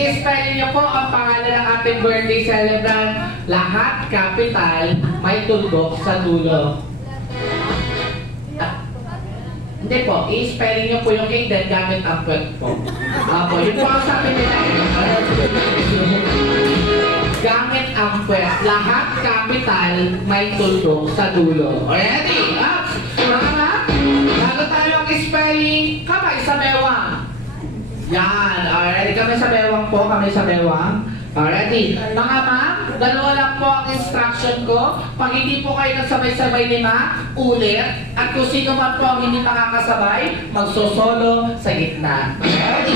I-spell niyo po ang pangalan ng ating birthday celebrant. Lahat capital, may tuldok sa dulo. Hindi po, i-spelling niyo po yung Aiden gamit ang puwet po. Apo, yun po ang sabi nila. Gamit ang puwet. Lahat capital, may tuldok sa dulo. Ready? Mga ma'am, bago tayo ang spelling, kamay sa bewang. Yan, alright. Kami sa bewang po, kami sa bewang. Alrighty. Mga ma'am, dalawa lang po ang instruction ko. Pag hindi po kayo nagsabay-sabay 5, ulit. At kung sino man po ang hindi makakasabay, magsosolo sa gitna. Alrighty.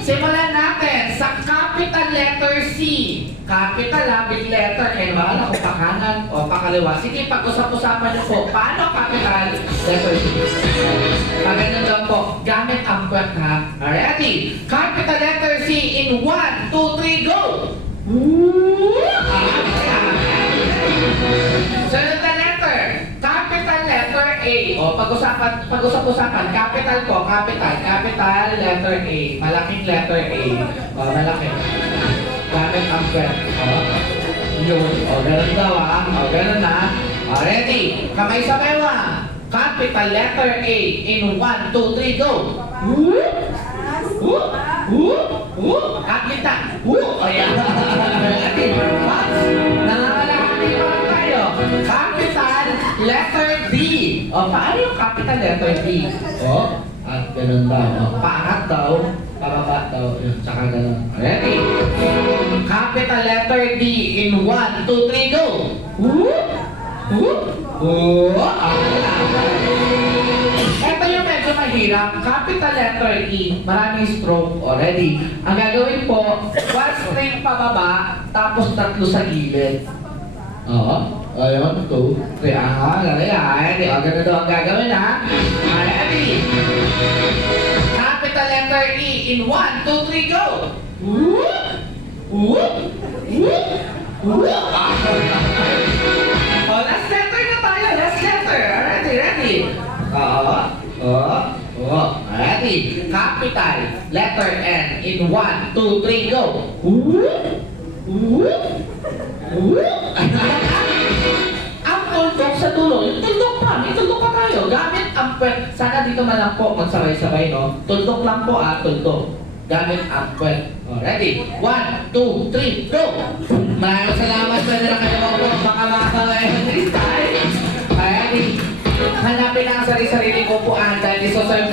Simulan natin sa capital letter C. Capital, big letter. Kaya bahala kung pakanan o pakaliwa. Sige, pag-usap-usapan niyo po. Paano capital letter C? Pagano lang po. Gamit ang puwet ha. Ready? Capital letter C in 1, 2, 3, go! Sunod na letter. Capital letter A. O, pag-usap-usapan. Capital po, capital. Capital letter A. Malaking letter A. O, malaki. Gamit ang puwet. O, yun. O, ganun daw ha. O, ganun na. O, ready? Kamay sa mewa. Capital letter A in 1, 2, 3, go! Kapita! Ayan! Nangangalahati pa lang tayo. Capital letter D. O, paano yung capital letter D? O, at ganun daw. O, paangat daw. Pababa daw. Tsaka ganun. Ready? Capital letter D in 1, 2, 3, go! Ito yung medyo mahirap. Capital letter E. Maraming stroke already. Ang gagawin po, 1 string pababa, tapos 3 sa gilid. Oo. Ayun, 2, 3. Ayan. Ganun daw ang gagawin ha. Ready? Capital letter E in 1, 2, 3, go! Oh, last letter na tayo. Last letter. Ready? Ready? Capital letter N in 1, 2, 3, go! Ang tuldok sa dulo. Yung tuldok pa. May tuldok pa tayo. Gamit ang puwet. Sana dito man lang po magsabay-sabay, no? Tuldok lang po, tuldok. Gamit ang puwet. Ready? 1, 2, 3, go! Maraming salamat. Pwede na kayo po. Baka makakalayan. Ready? Hanapin ang sarili-sarili ko po dahil isoserve